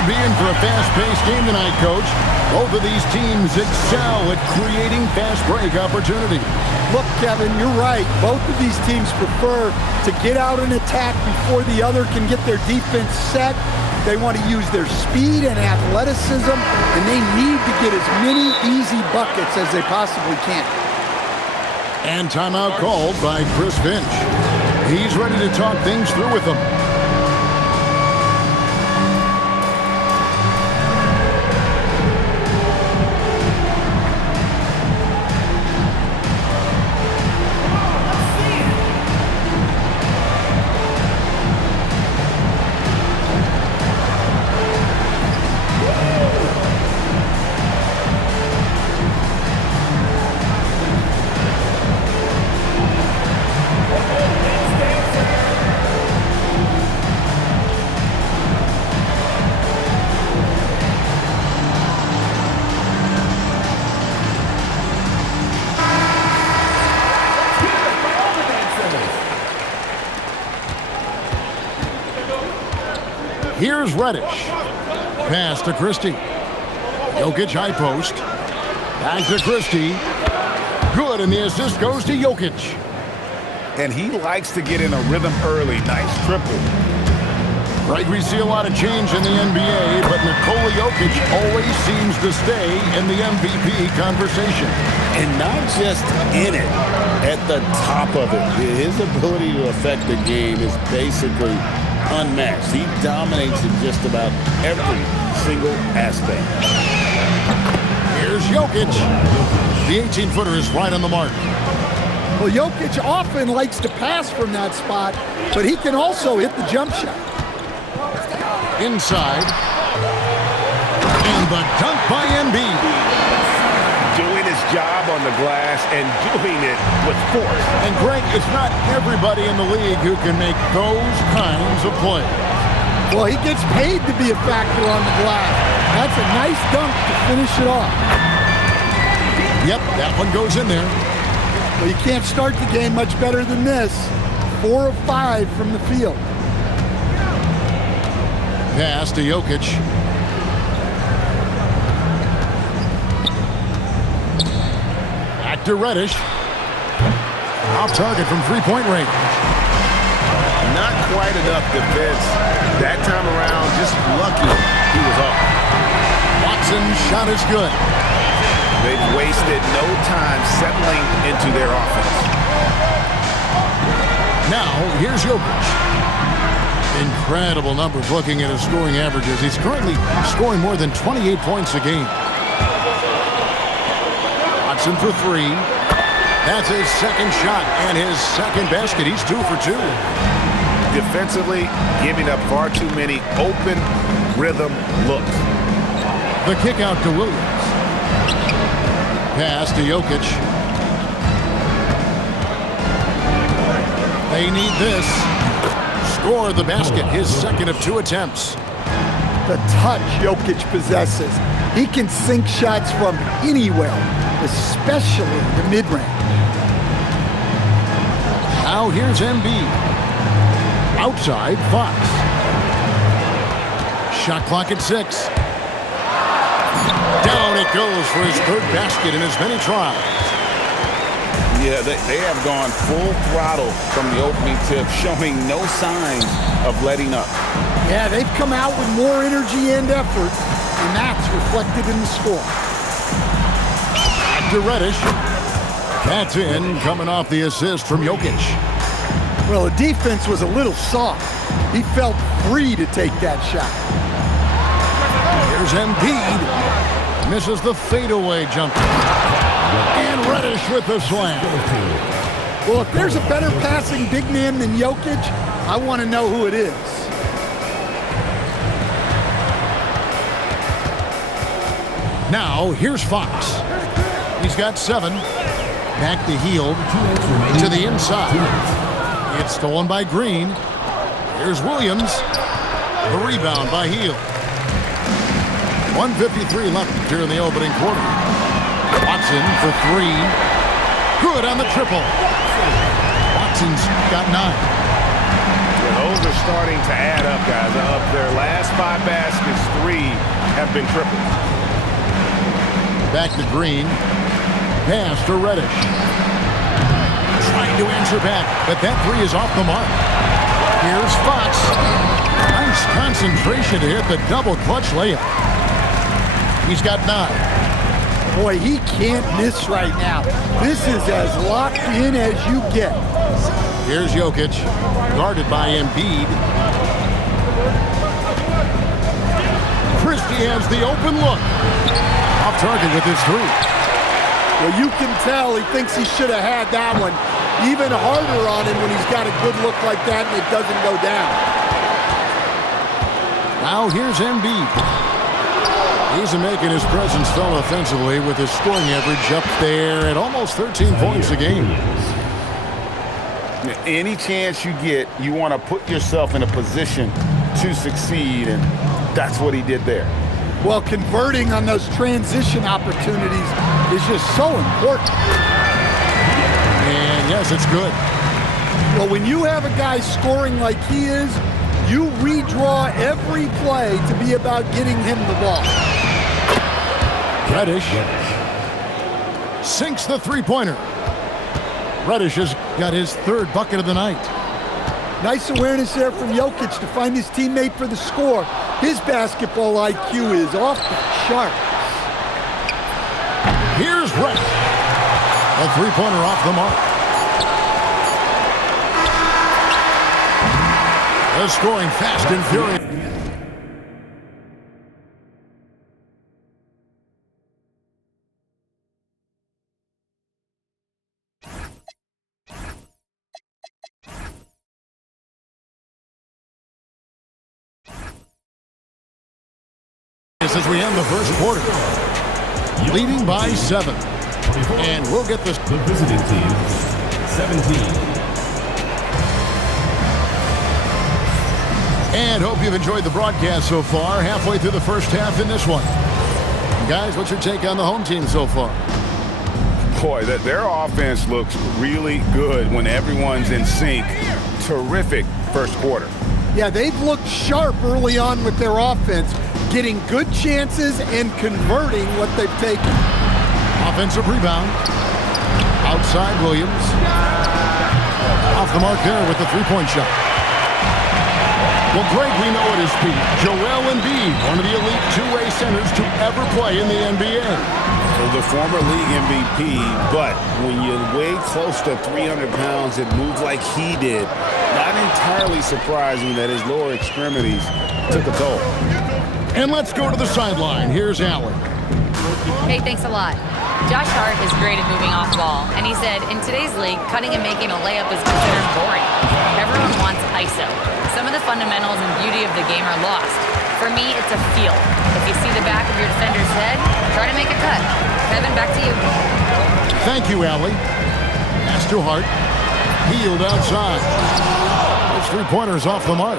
should be in for a fast-paced game tonight, Coach. Both of these teams excel at creating fast break opportunities. Look, Kevin, you're right. Both of these teams prefer to get out and attack before the other can get their defense set. They want to use their speed and athleticism, and they need to get as many easy buckets as they possibly can. And timeout called by Chris Finch. He's ready to talk things through with them. Here's Reddish. Pass to Christie. Jokic high post. Back to Christie. Good, and the assist goes to Jokic. And he likes to get in a rhythm early. Nice triple. Right, we see a lot of change in the NBA, but Nikola Jokic always seems to stay in the MVP conversation. And not just in it, at the top of it. His ability to affect the game is basically unmatched. He dominates in just about every single aspect. Here's Jokic. The 18-footer is right on the mark. Well, Jokic often likes to pass from that spot, but he can also hit the jump shot. Inside. And the dunk by Embiid. Doing his job on the glass and doing it with force. And Greg, it's not everybody in the league who can make those kinds of plays. Well, he gets paid to be a factor on the glass. That's a nice dunk to finish it off. Yep, that one goes in there. Well, you can't start the game much better than this. 4 of 5 from the field. Pass to Jokic. Back to Reddish. Off target from three-point range. Not quite enough defense. That time around, just lucky he was off. Watson's shot is good. They've wasted no time settling into their offense. Now, here's Jokic. Incredible numbers looking at his scoring averages. He's currently scoring more than 28 points a game. Watson for three. That's his second shot and his second basket. He's 2 for 2. Defensively, giving up far too many open rhythm looks. The kick out to Williams. Pass to Jokic. They need this. Score the basket, his second of 2 attempts. The touch Jokic possesses. He can sink shots from anywhere, especially the mid-range. Now here's Embiid. Outside, Fox. Shot clock at 6. Down it goes for his third basket in as many tries. Yeah, they have gone full throttle from the opening tip, showing no signs of letting up. Yeah, they've come out with more energy and effort, and that's reflected in the score. Back to Reddish. That's in, coming off the assist from Jokic. Well, the defense was a little soft. He felt free to take that shot. Here's Embiid. Misses the fadeaway jumper. And Reddish with the slam. Well, if there's a better passing big man than Jokic, I want to know who it is. Now, here's Fox. He's got 7. Back to Hield. To the inside. It's stolen by Green. Here's Williams. The rebound by Hield. 1:53 left here in the opening quarter. Watson for 3. Good on the triple. Watson's got 9. Well, those rebounds are starting to add up, guys. Of their last 5 baskets, 3 have been triples. Back to Green. Pass to Reddish. Trying to answer back, but that 3 is off the mark. Here's Fox. Nice concentration to hit the double clutch layup. He's got 9. Boy, he can't miss right now. This is as locked in as you get. Here's Jokic, guarded by Embiid. Christie has the open look. Off target with his 3. Well, you can tell he thinks he should have had that one. Even harder on him when he's got a good look like that and it doesn't go down. Now here's Embiid. He's making his presence felt offensively with his scoring average up there at almost 13 points a game. Any chance you get, you want to put yourself in a position to succeed, and that's what he did there. Well, converting on those transition opportunities is just so important. And yes, it's good. Well, when you have a guy scoring like he is, you redraw every play to be about getting him the ball. Reddish sinks the three-pointer. Reddish has got his 3rd bucket of the night. Nice awareness there from Jokic to find his teammate for the score. His basketball IQ is off the chart. Here's Reddish. A 3-pointer off the mark. The scoring fast and furious. As we end the first quarter, leading by 7. And we'll get this. The visiting team, 17. And hope you've enjoyed the broadcast so far. Halfway through the first half in this one. Guys, what's your take on the home team so far? Boy, their offense looks really good when everyone's in sync. Terrific first quarter. Yeah, they've looked sharp early on with their offense, getting good chances and converting what they've taken. Offensive rebound. Outside Williams. Off the mark there with the 3-point shot. Well, Greg, we know at his peak, Joel Embiid, one of the elite 2-way centers to ever play in the NBA. The former league MVP, but when you weigh close to 300 pounds and move like he did, not entirely surprising that his lower extremities took a toll. And let's go to the sideline. Here's Allen. Hey, thanks a lot. Josh Hart is great at moving off ball, and he said, in today's league, cutting and making a layup is considered boring. Everyone wants ISO. Some of the fundamentals and beauty of the game are lost. For me, it's a feel. If you see the back of your defender's head, try to make a cut. Kevin, back to you. Thank you, Allie. Pass to Hart. Healed outside. His 3-pointer's off the mark.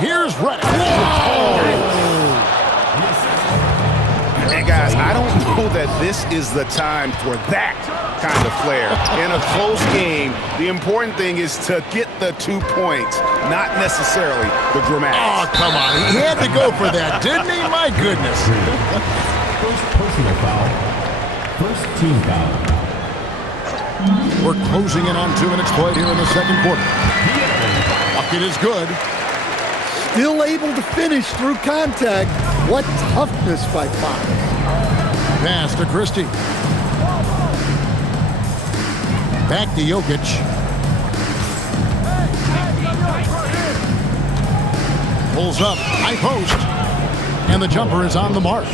Here's Reddish. And guys, I don't know that this is the time for that kind of flair. In a close game, the important thing is to get the 2 points, not necessarily the dramatics. Oh, come on. He had to go for that, didn't he? My goodness. First personal foul. First team foul. We're closing in on 2 minutes played here in the second quarter. Bucket is good. Still able to finish through contact. What toughness by Fox. Pass to Christie. Back to Jokic. Pulls up, high post. And the jumper is on the mark.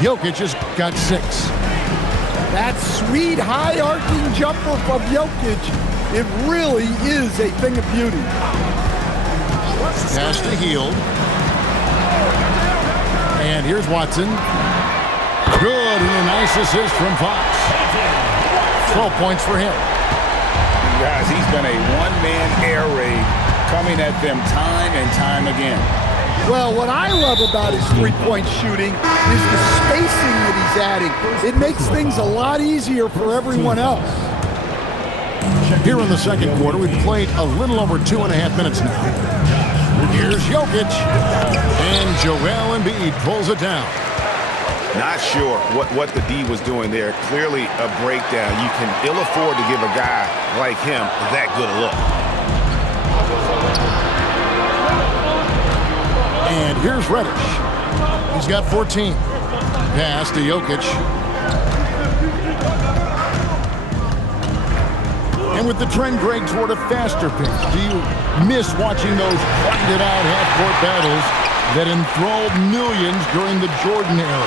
Jokic has got 6. That sweet high arcing jumper from Jokic, it really is a thing of beauty. Pass to Hield. And here's Watson. Good, and a nice assist from Fox. 12 points for him. Guys, he's been a one-man air raid coming at them time and time again. Well, what I love about his three-point shooting is the spacing that he's adding. It makes things a lot easier for everyone else. Check Here in the second quarter, we've played a little over 2.5 minutes now. Here's Jokic. And Joel Embiid pulls it down. Not sure what the D was doing there. Clearly a breakdown. You can ill afford to give a guy like him that good a look. And here's Reddish. He's got 14. Pass to Jokic. And with the trend, Greg, toward a faster pitch, do you miss watching those grinded-out half-court battles that enthralled millions during the Jordan era?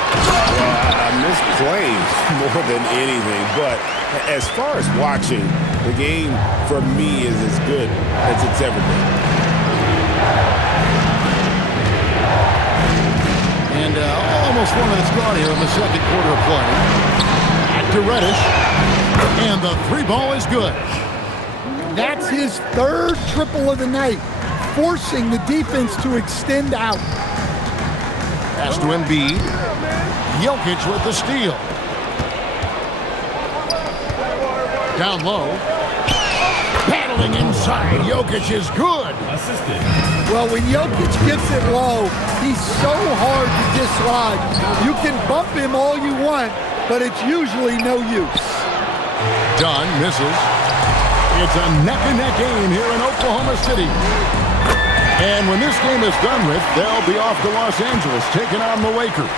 I miss playing more than anything, but as far as watching, the game for me is as good as it's ever been. And almost 1 minute gone here in the second quarter of play. Back to Reddish. And the three ball is good. That's his third triple of the night, forcing the defense to extend out. Pass to Embiid. Jokic with the steal. Down low. Battling inside. Jokic is good. Assisted. Well, when Jokic gets it low, he's so hard to dislodge. You can bump him all you want, but it's usually no use. Dunn misses. It's a neck-and-neck game here in Oklahoma City. And when this game is done with, they'll be off to Los Angeles, taking on the Lakers.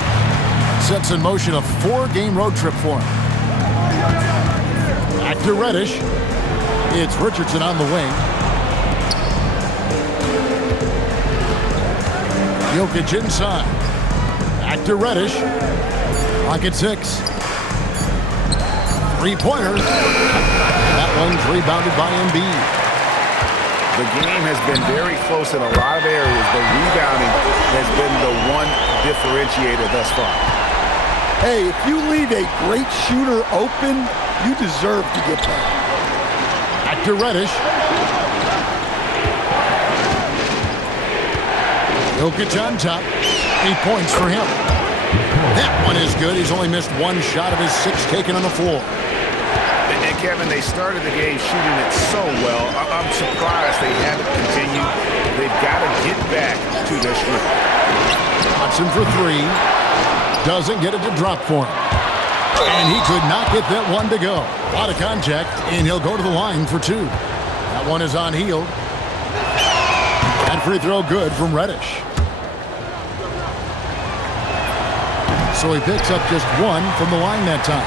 Sets in motion a 4-game road trip for him. Back to Reddish. It's Richardson on the wing. Jokic inside. Back to Reddish. Clock at 6. Three-pointer. That one's rebounded by Embiid. The game has been very close in a lot of areas, but rebounding has been the one differentiator thus far. Hey, if you leave a great shooter open, you deserve to get that. Back to Reddish. Jokic on top. 8 points for him. That one is good. He's only missed 1 shot of his 6 taken on the floor. And Kevin, they started the game shooting it so well. I'm surprised they haven't continued. They've got to get back to their shooting. Johnson for 3. Doesn't get it to drop for him. And he could not get that one to go. A lot of contact, and he'll go to the line for 2. That one is on Hield. And free throw good from Reddish. So he picks up just 1 from the line that time.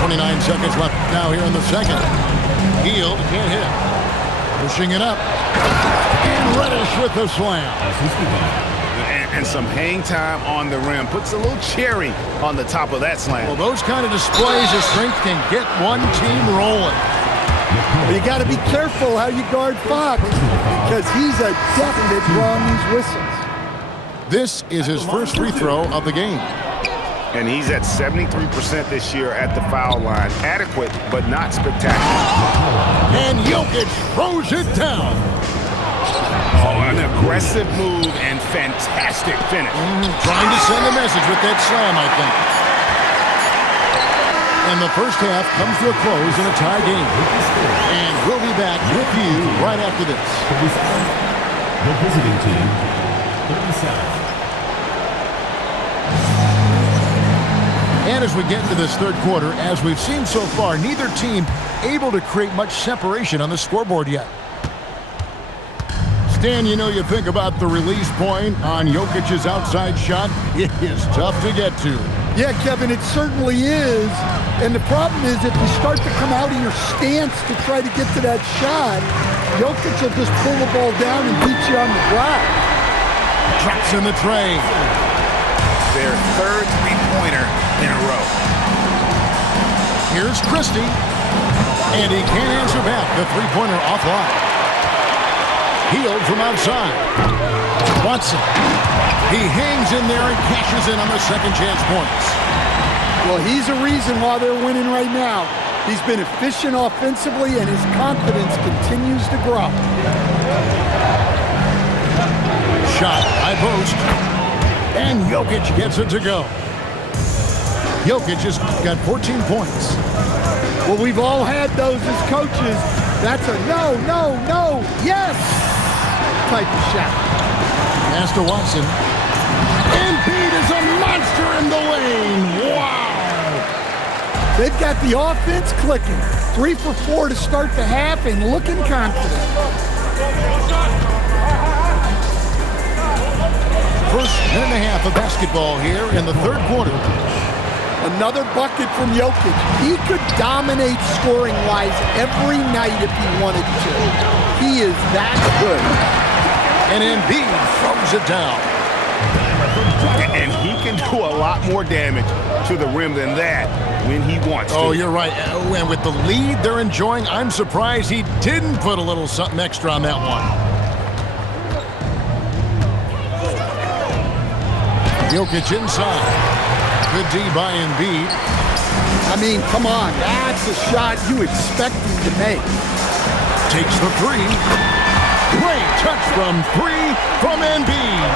29 seconds left now here in the second. Hield can't hit. Pushing it up. And Reddish with the slam. And some hang time on the rim. Puts a little cherry on the top of that slam. Well, those kind of displays of strength can get one team rolling. But you got to be careful how you guard Fox, because he's adept at drawing these whistles. This is his first free throw of the game. And he's at 73% this year at the foul line. Adequate, but not spectacular. And Jokic throws it down. Oh, an aggressive move and fantastic finish. Trying to send a message with that slam, I think. And the first half comes to a close in a tie game. And we'll be back with you right after this. The visiting team, 37. And as we get into this third quarter, as we've seen so far, neither team able to create much separation on the scoreboard yet. Stan, you know, you think about the release point on Jokic's outside shot. It is tough to get to. Yeah, Kevin, it certainly is. And the problem is if you start to come out of your stance to try to get to that shot, Jokic will just pull the ball down and beat you on the block. Drops in the tray. Their third three-pointer in a row. Here's Christie. And he can't answer back. The three-pointer offline. Hield from outside. Watson. He hangs in there and cashes in on the second chance points. Well, he's a reason why they're winning right now. He's been efficient offensively, and his confidence continues to grow. Shot, high post. And Jokic gets it to go. Jokic has got 14 points. Well, we've all had those as coaches. That's a no, no, no, yes type of shot. Pass to Watson. Embiid is a monster in the lane. Wow. They've got the offense clicking. 3 for 4 to start the half and looking confident. First minute and a half of basketball here in the third quarter. Another bucket from Jokic. He could dominate scoring-wise every night if he wanted to. He is that good. And Embiid throws it down. And he can do a lot more damage to the rim than that when he wants to. Oh, you're right. And with the lead they're enjoying, I'm surprised he didn't put a little something extra on that one. Jokic inside. Good D by Embiid. I mean, come on. That's a shot you expect him to make. Takes the three. Great touch from three from Embiid.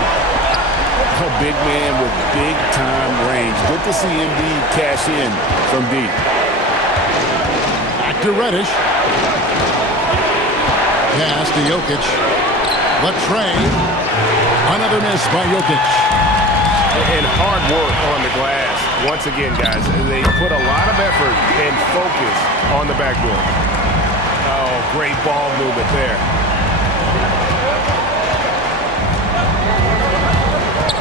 A big man with big-time range. Good to see Embiid cash in from deep. Back to Reddish. Pass to Jokic. Latrey. Another miss by Jokic. And hard work on the glass. Once again, guys, they put a lot of effort and focus on the backboard. Oh, great ball movement there.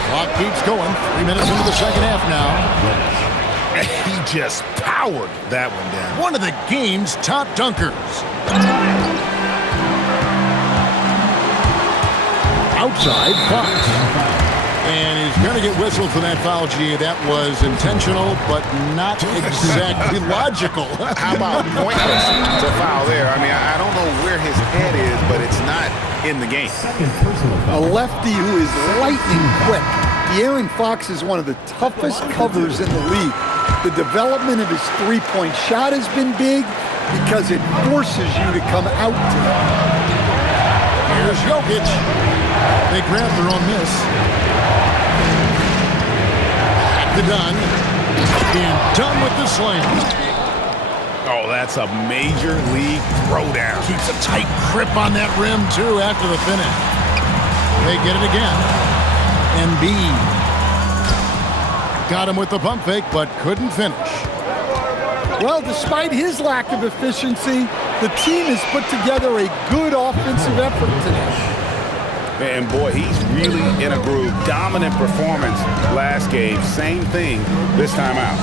Clock keeps going. 3 minutes into the second half now. He just powered that one down. One of the game's top dunkers. Outside, Fox. And he's going to get whistled for that foul, G. That was intentional, but not exactly logical. How about pointless to foul there? I mean, I don't know where his head is, but it's not in the game. A lefty who is lightning quick. De'Aaron Fox is one of the toughest covers in the league. The development of his three-point shot has been big because it forces you to come out to it. Here's Jokic. They grab their own miss. Back to Dunn. And done with the slam. Oh, that's a major league throwdown. Keeps a tight grip on that rim, too, after the finish. They get it again. Embiid. Got him with the pump fake, but couldn't finish. Well, despite his lack of efficiency, the team has put together a good offensive effort today. And boy, he's really in a groove. Dominant performance last game. Same thing this time out.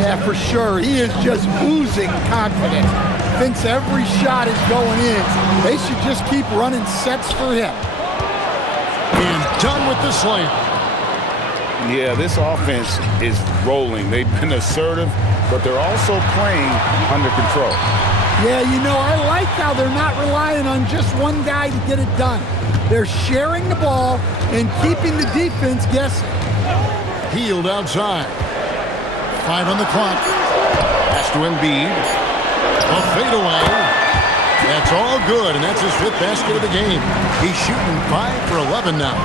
Yeah, for sure. He is just oozing confidence. Thinks every shot is going in. They should just keep running sets for him. And done with the slam. Yeah, this offense is rolling. They've been assertive, but they're also playing under control. Yeah, you know, I like how they're not relying on just one guy to get it done. They're sharing the ball and keeping the defense guessing. Hield outside. 5 on the clock. Pass to Embiid. A fadeaway. That's all good, and that's his 5th basket of the game. He's shooting 5 for 11 now.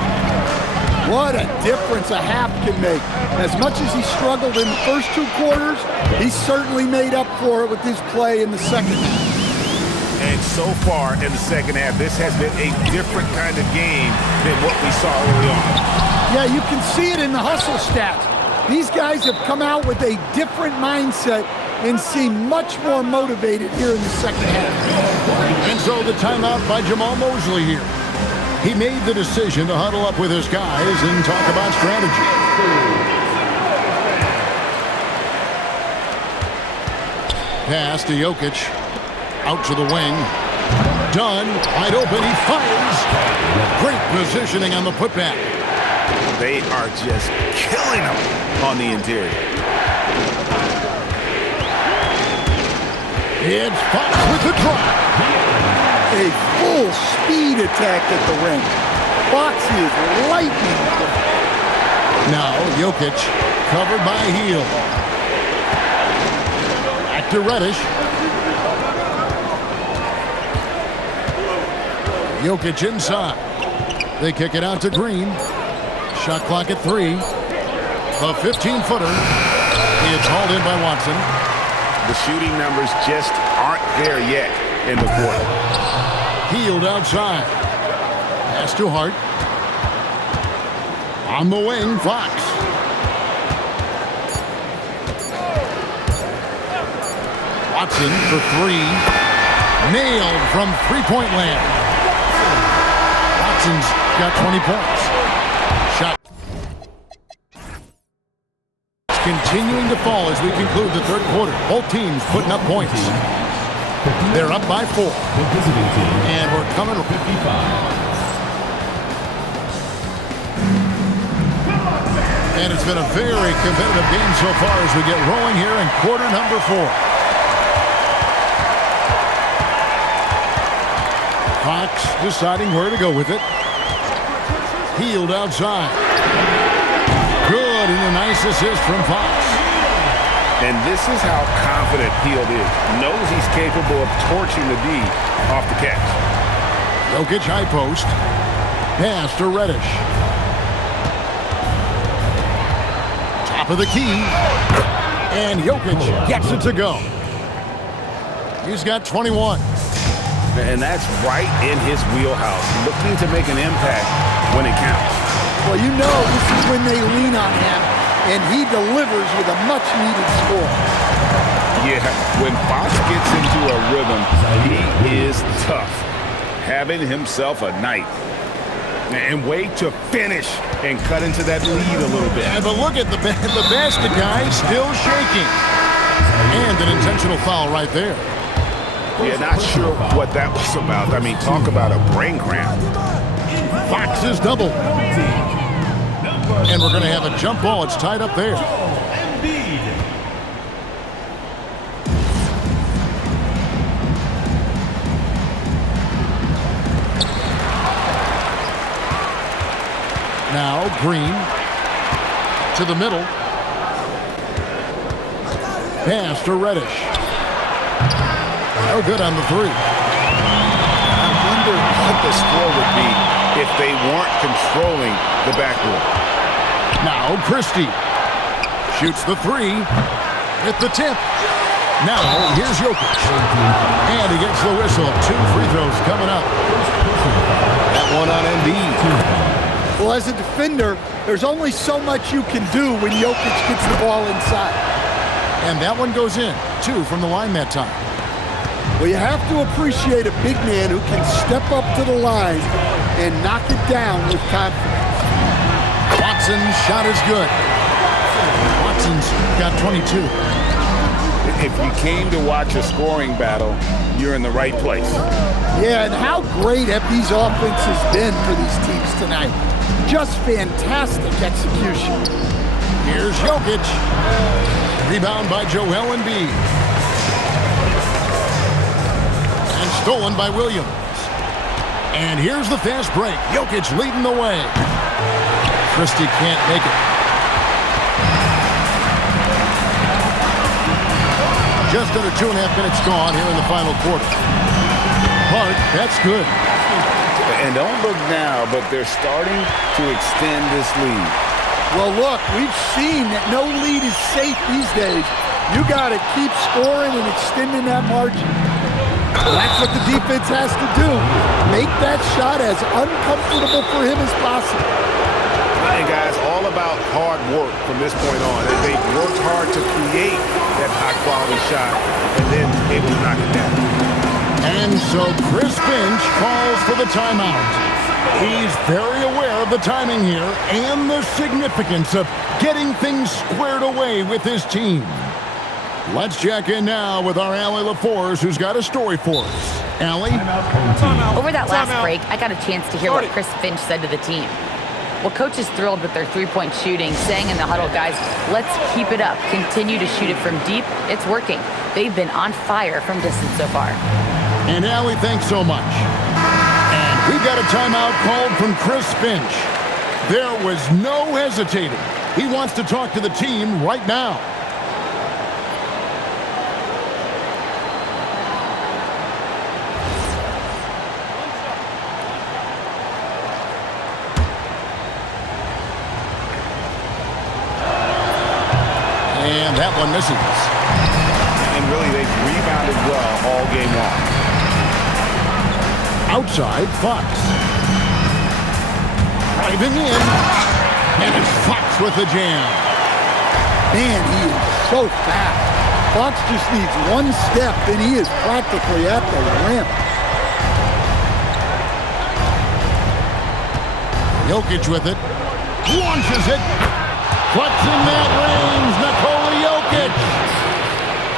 What a difference a half can make. As much as he struggled in the first 2 quarters, he certainly made up for it with his play in the second. And so far in the second half, this has been a different kind of game than what we saw early on. Yeah, you can see it in the hustle stats. These guys have come out with a different mindset and seem much more motivated here in the second half. And so the timeout by Jamal Mosley here. He made the decision to huddle up with his guys and talk about strategy. Pass to Jokic. Out to the wing. Dunn, wide open, he fires. Great positioning on the putback. They are just killing them on the interior. It's Fox with the drive. A full speed attack at the rim. Fox is lightning quick. Now Jokic covered by Hield. Back to Reddish. Jokic inside. They kick it out to Green. Shot clock at 3. The 15-footer. It's hauled in by Watson. The shooting numbers just aren't there yet in the quarter. Healed outside. Pass to Hart. On the wing, Fox. Watson for three. Nailed from three-point land. Watson's got 20 points. Shot continuing to fall as we conclude the third quarter. Both teams putting up points. They're up by 4. The visiting team, And we're coming. 55. And it's been a very competitive game so far as we get rolling here in quarter number 4. Fox deciding where to go with it. Healed outside. Good, and a nice assist from Fox. And this is how confident Hield is. Knows he's capable of torching the D off the catch. Jokic high post. Pass to Reddish. Top of the key. And Jokic gets it to go. He's got 21. And that's right in his wheelhouse. Looking to make an impact when it counts. Well, you know this is when they lean on him, and he delivers with a much-needed score. Yeah, when Fox gets into a rhythm, he is tough. Having himself a night. And way to finish and cut into that lead a little bit. Yeah, but look at the basket guy still shaking. And an intentional foul right there. Yeah, not sure what that was about. I mean, talk about a brain cramp. Fox is double. And we're going to have a jump ball. It's tied up there. Now Green to the middle. Pass to Reddish. No good on the three. I wonder what the score would be if they weren't controlling the backboard. Now Christie shoots the three at the tip. Now here's Jokic. And he gets the whistle. 2 free throws coming up. That one on Embiid. Well, as a defender, there's only so much you can do when Jokic gets the ball inside. And that one goes in. 2 from the line that time. Well, you have to appreciate a big man who can step up to the line and knock it down with confidence. Watson's shot is good. Watson's got 22. If you came to watch a scoring battle, you're in the right place. Yeah, and how great have these offenses been for these teams tonight? Just fantastic execution. Here's Jokic. Rebound by Joel Embiid. And stolen by Williams. And here's the fast break. Jokic leading the way. Christie can't make it. Just under 2.5 minutes gone here in the final quarter. Hart, that's good. And don't look now, but they're starting to extend this lead. Well, look, we've seen that no lead is safe these days. You got to keep scoring and extending that margin. That's what the defense has to do. Make that shot as uncomfortable for him as possible. And guys, all about hard work from this point on. They've worked hard to create that high-quality shot and then able to knock it down. And so Chris Finch calls for the timeout. He's very aware of the timing here and the significance of getting things squared away with his team. Let's check in now with our Allie LaForce, who's got a story for us. Allie? Over that last break, I got a chance to hear what Chris Finch said to the team. Well, coach is thrilled with their three-point shooting, saying in the huddle, guys, let's keep it up. Continue to shoot it from deep. It's working. They've been on fire from distance so far. And Allie, thanks so much. And we've got a timeout called from Chris Finch. There was no hesitating. He wants to talk to the team right now. And that That one misses. And really, they've rebounded well all game long. Outside, Fox. Driving in. And it's Fox with the jam. Man, he is so fast. Fox just needs one step, and he is practically at the rim. Jokic with it. Launches it. What's in that range? Nikola Jokic.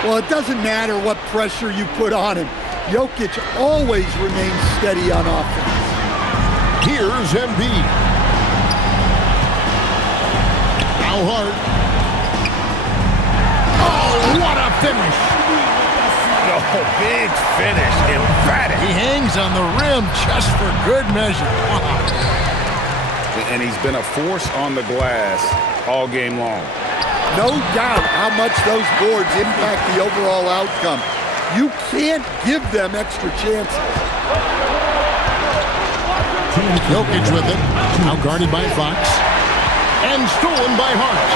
Well, it doesn't matter what pressure you put on him. Jokic always remains steady on offense. Here's Embiid. Now Hart. Oh, what a finish. Oh, big finish. Emphatic. He hangs on the rim just for good measure. Wow. And he's been a force on the glass all game long. No doubt how much those boards impact the overall outcome. You can't give them extra chances. Jokic with it. Now guarded by Fox. And stolen by Hart.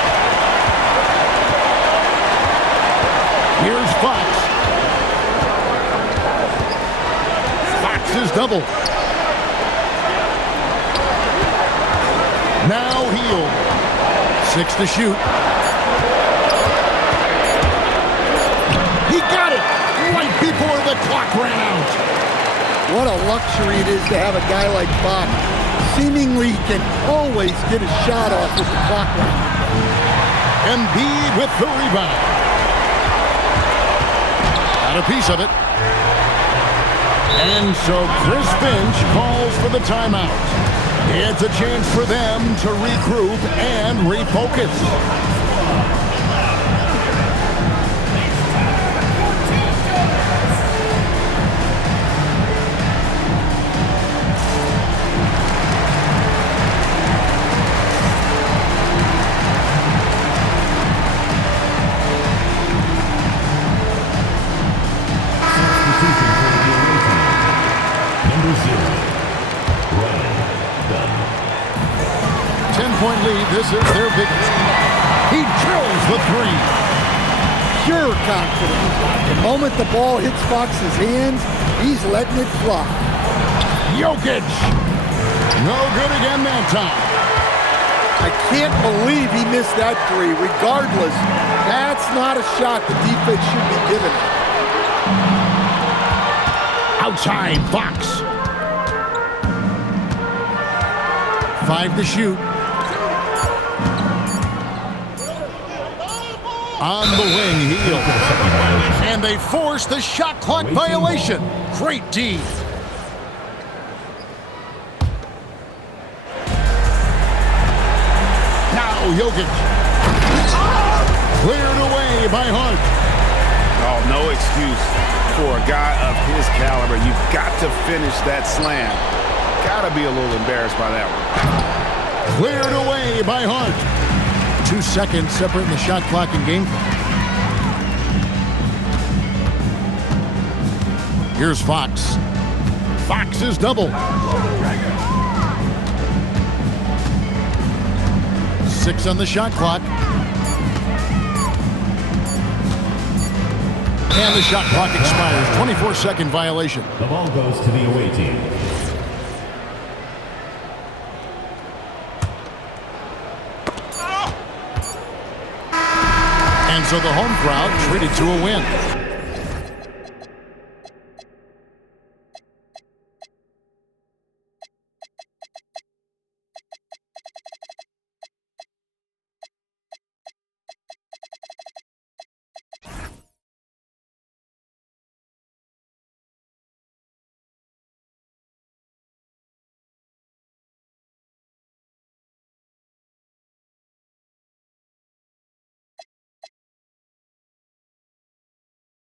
Here's Fox. Fox is double. Now Hield. 6 to shoot. He got it right before the clock ran out. What a luxury it is to have a guy like Fox. Seemingly he can always get a shot off with the clock running. Embiid with the rebound. Got a piece of it. And so Chris Finch calls for the timeout. It's a chance for them to regroup and refocus. This is their biggest. He drills the three. Pure confidence. The moment the ball hits Fox's hands, he's letting it fly. Jokic. No good again that time. I can't believe he missed that three. Regardless, that's not a shot the defense should be giving. Outside, Fox. 5 to shoot. On the wing, Hield. And they force the shot clock violation. Great D. Now Jokic. Cleared away by Hart. Oh, no excuse for a guy of his caliber. You've got to finish that slam. Got to be a little embarrassed by that one. Cleared away by Hart. 2 seconds separating the shot clock and game clock. Here's Fox. Fox is double. 6 on the shot clock. And the shot clock expires. 24-second violation. The ball goes to the away team. And so the home crowd treated to a win.